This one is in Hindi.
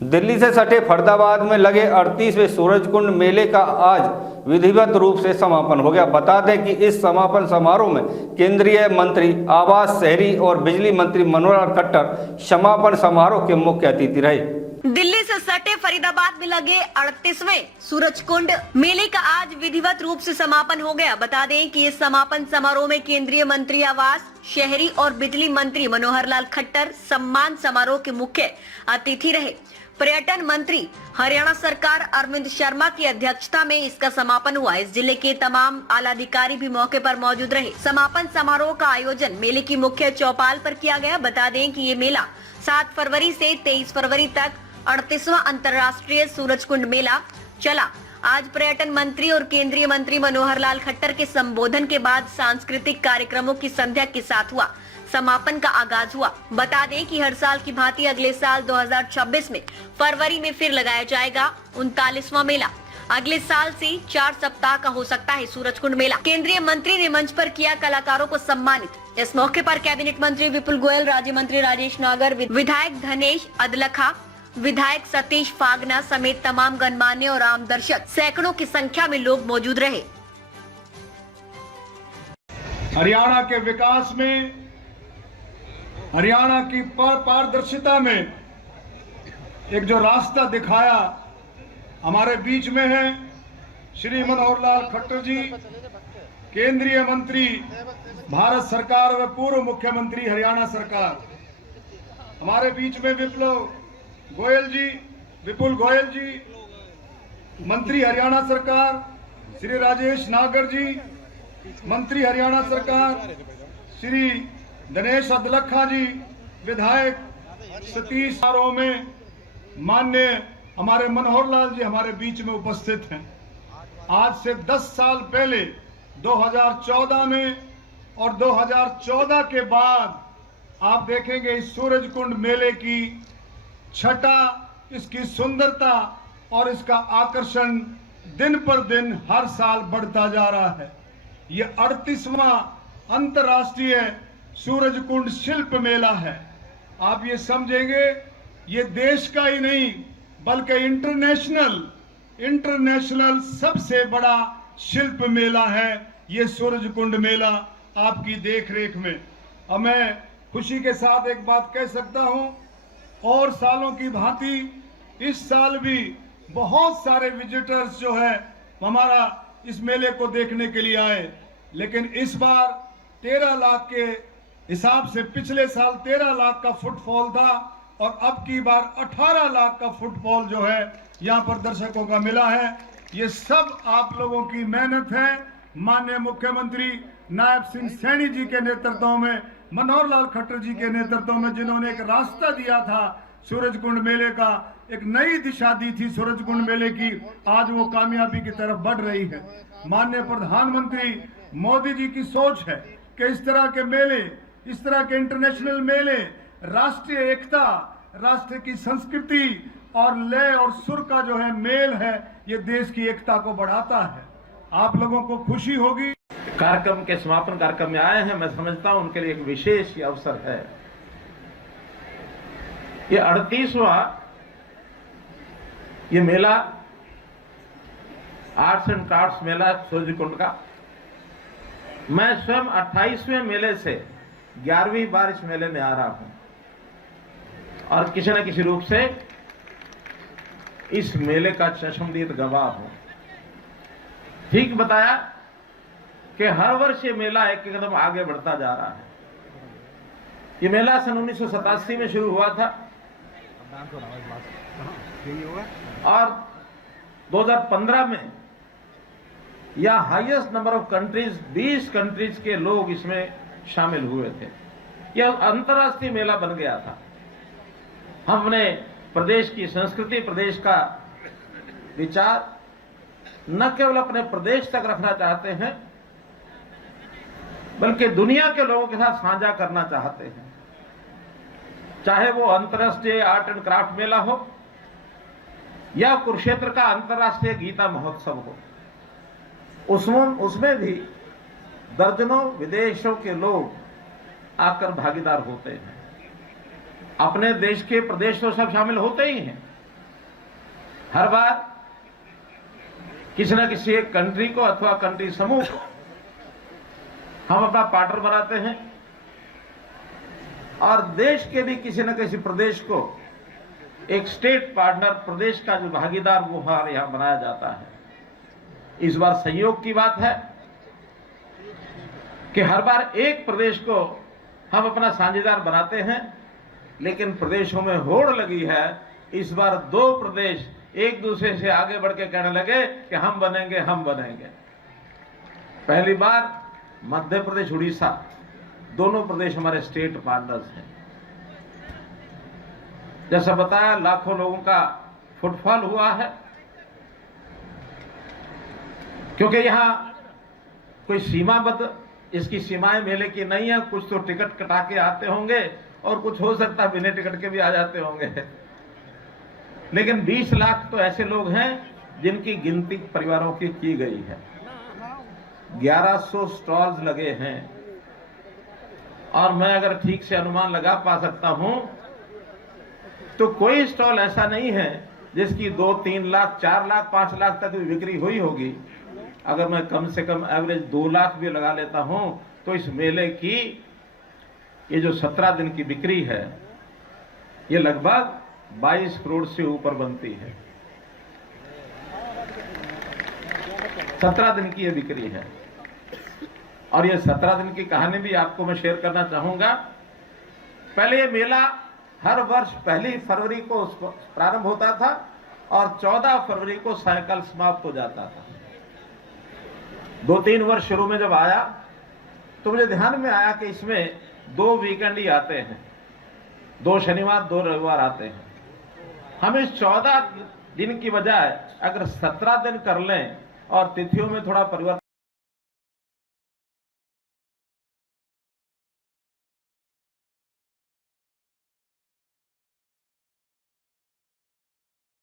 दिल्ली से सटे फरीदाबाद में लगे 38वें सूरजकुंड मेले का आज विधिवत रूप से समापन हो गया। बता दें कि इस समापन समारोह में केंद्रीय मंत्री आवास, शहरी और बिजली मंत्री मनोहर लाल खट्टर समापन समारोह के मुख्य अतिथि रहे। दिल्ली से सटे फरीदाबाद में लगे 38वें सूरजकुंड मेले का आज विधिवत रूप से समापन हो गया। बता दें कि इस समापन समारोह में केंद्रीय मंत्री आवास, शहरी और बिजली मंत्री मनोहर लाल खट्टर सम्मान समारोह के मुख्य अतिथि रहे। पर्यटन मंत्री हरियाणा सरकार अरविंद शर्मा की अध्यक्षता में इसका समापन हुआ। इस जिले के तमाम आला अधिकारी भी मौके पर मौजूद रहे। समापन समारोह का आयोजन मेले की मुख्य चौपाल पर किया गया। बता दें कि ये मेला 7 फरवरी से 23 फरवरी तक 38वां अंतर्राष्ट्रीय सूरजकुंड मेला चला। आज पर्यटन मंत्री और केंद्रीय मंत्री मनोहर लाल खट्टर के संबोधन के बाद सांस्कृतिक कार्यक्रमों की संध्या के साथ हुआ समापन का आगाज हुआ। बता दें कि हर साल की भांति अगले साल 2026 में फरवरी में फिर लगाया जाएगा 39वां मेला। अगले साल से 4 सप्ताह का हो सकता है सूरजकुंड मेला। केंद्रीय मंत्री ने मंच पर किया कलाकारों को सम्मानित। इस मौके पर कैबिनेट मंत्री विपुल गोयल, राज्य मंत्री राजेश नागर, विधायक धनेश अदलखा, विधायक सतीश फागना समेत तमाम गणमान्य और आम दर्शक सैकड़ों की संख्या में लोग मौजूद रहे। हरियाणा के विकास में, हरियाणा की पारदर्शिता में एक जो रास्ता दिखाया हमारे बीच में है श्री मनोहर लाल खट्टर जी, केंद्रीय मंत्री भारत सरकार व पूर्व मुख्यमंत्री हरियाणा सरकार। हमारे बीच में विपुल गोयल जी, मंत्री हरियाणा सरकार, श्री राजेश नागर जी, मंत्री हरियाणा सरकार, श्री धनेश अदलखा जी, विधायक सतीश समारोह में माननीय हमारे मनोहर लाल जी हमारे बीच में उपस्थित हैं। आज से 10 साल पहले 2014 में और 2014 के बाद आप देखेंगे इस सूरजकुंड मेले की छटा, इसकी सुंदरता और इसका आकर्षण दिन पर दिन हर साल बढ़ता जा रहा है। ये 38वां अंतर्राष्ट्रीय सूरजकुंड शिल्प मेला है। आप ये समझेंगे ये देश का ही नहीं बल्कि इंटरनेशनल सबसे बड़ा शिल्प मेला है ये सूरजकुंड मेला आपकी देखरेख में। अब मैं खुशी के साथ एक बात कह सकता हूं, और सालों की भांति इस साल भी बहुत सारे विजिटर्स जो है हमारा इस मेले को देखने के लिए आए, लेकिन इस बार 13 लाख के हिसाब से पिछले साल 13 लाख का फुटफॉल था और अब की बार 18 लाख का फुटफॉल जो है यहाँ पर दर्शकों का मिला है। ये सब आप लोगों की मेहनत है। माननीय मुख्यमंत्री नायब सिंह सैनी जी के नेतृत्व में, मनोहर लाल खट्टर जी के नेतृत्व में, जिन्होंने एक रास्ता दिया था सूरजकुंड मेले का, एक नई दिशा दी थी सूरजकुंड मेले की, आज वो कामयाबी की तरफ बढ़ रही है। माननीय प्रधानमंत्री मोदी जी की सोच है कि इस तरह के मेले, इस तरह के इंटरनेशनल मेले राष्ट्रीय एकता, राष्ट्र की संस्कृति और लय और सुर का जो है मेल है, ये देश की एकता को बढ़ाता है। आप लोगों को खुशी होगी। कार्यक्रम के समापन कार्यक्रम में आए हैं, मैं समझता हूं उनके लिए एक विशेष ये अवसर है। ये 38वां ये मेला, आर्ट्स एंड क्राफ्ट्स मेला सूरजकुंड का, मैं स्वयं 28वें मेले से 11वीं बार इस मेले में आ रहा हूं और किसी न किसी रूप से इस मेले का चश्मदीद गवाह हूं। ठीक बताया कि हर वर्ष ये मेला एक कदम आगे बढ़ता जा रहा है। ये मेला सन 1987 में शुरू हुआ था और 2015 में यह highest number of countries, 20 countries के लोग इसमें शामिल हुए थे। यह अंतर्राष्ट्रीय मेला बन गया था। हमने प्रदेश की संस्कृति, प्रदेश का विचार न केवल अपने प्रदेश तक रखना चाहते हैं बल्कि दुनिया के लोगों के साथ साझा करना चाहते हैं। चाहे वो अंतर्राष्ट्रीय आर्ट एंड क्राफ्ट मेला हो या कुरुक्षेत्र का अंतर्राष्ट्रीय गीता महोत्सव हो, उसमें भी दर्जनों विदेशों के लोग आकर भागीदार होते हैं। अपने देश के प्रदेश तो सब शामिल होते ही हैं, हर बार किसी न किसी एक कंट्री को अथवा कंट्री समूह को हम अपना पार्टनर बनाते हैं और देश के भी किसी न किसी प्रदेश को एक स्टेट पार्टनर, प्रदेश का जो भागीदार, वो हमारे यहां बनाया जाता है। इस बार संयोग की बात है कि हर बार एक प्रदेश को हम अपना साझेदार बनाते हैं, लेकिन प्रदेशों में होड़ लगी है। इस बार दो प्रदेश एक दूसरे से आगे बढ़ के कहने लगे कि हम बनेंगे, हम बनेंगे। पहली बार मध्य प्रदेश, उड़ीसा, दोनों प्रदेश हमारे स्टेट पार्टनर्स हैं। जैसा बताया, लाखों लोगों का फुटफॉल हुआ है, क्योंकि यहां कोई सीमाबद्ध इसकी सीमाएं मेले की नहीं है। कुछ तो टिकट कटा के आते होंगे और कुछ हो सकता है बिना टिकट के भी आ जाते होंगे, लेकिन 20 लाख तो ऐसे लोग हैं जिनकी गिनती परिवारों की गई है। 1100 स्टॉल्स लगे हैं और मैं अगर ठीक से अनुमान लगा पा सकता हूं तो कोई स्टॉल ऐसा नहीं है जिसकी 2, 3 लाख, 4 लाख, 5 लाख तक भी बिक्री हुई होगी। अगर मैं कम से कम एवरेज 2 लाख भी लगा लेता हूं तो इस मेले की ये जो 17 दिन की बिक्री है, ये लगभग 22 करोड़ से ऊपर बनती है। 17 दिन की ये बिक्री है और ये 17 दिन की कहानी भी आपको मैं शेयर करना चाहूंगा। पहले ये मेला हर वर्ष 1 फरवरी को प्रारंभ होता था और 14 फरवरी को सायकाल समाप्त हो जाता था। 2-3 वर्ष शुरू में जब आया तो मुझे ध्यान में आया कि इसमें 2 वीकेंड ही आते हैं, 2 शनिवार 2 रविवार आते हैं। हम इस 14 दिन की बजाय अगर 17 दिन कर लें और तिथियों में थोड़ा परिवर्तन